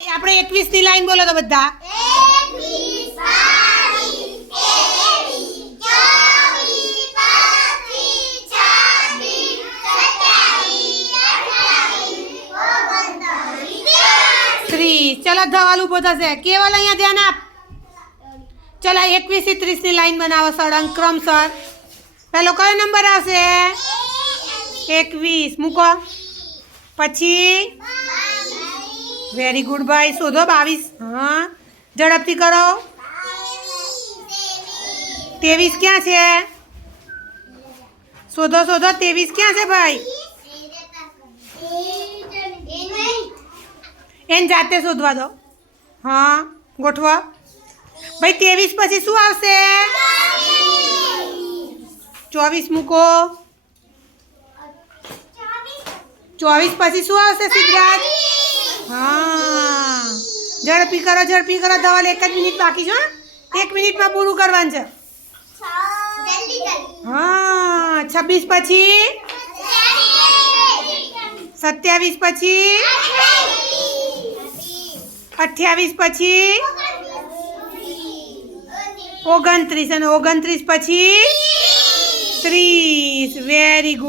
આપણે 21 ની લાઈન બોલો તો બધા 30 ચલો ધવાલ ઊભો થશે કેવલ અહીંયા ધ્યાન આપ ચલો 21 થી 30 ની લાઈન બનાવો સળંગ ક્રમસર પહેલો કયો નંબર આવશે 21 મૂકો પછી વેરી ગુડ ભાઈ શોધો 22 હા ઝડપથી કરો 23 ક્યાં છે શોધો શોધો 23 ક્યાં છે ભાઈ એને જાતે શોધવા દો હા ગોઠવો ભાઈ 23 પછી શું આવશે 24 મૂકો 24 પછી શું આવશે સિદ્ધરાજ हाँ झड़पी करो धवल एक ज मिनिट बाकी छो 1 मिनिट में पूरू करवानुं छे हाँ 26 पछी 27 पछी 28 पछी 29 અને 29 પછી 30 वेरी गुड।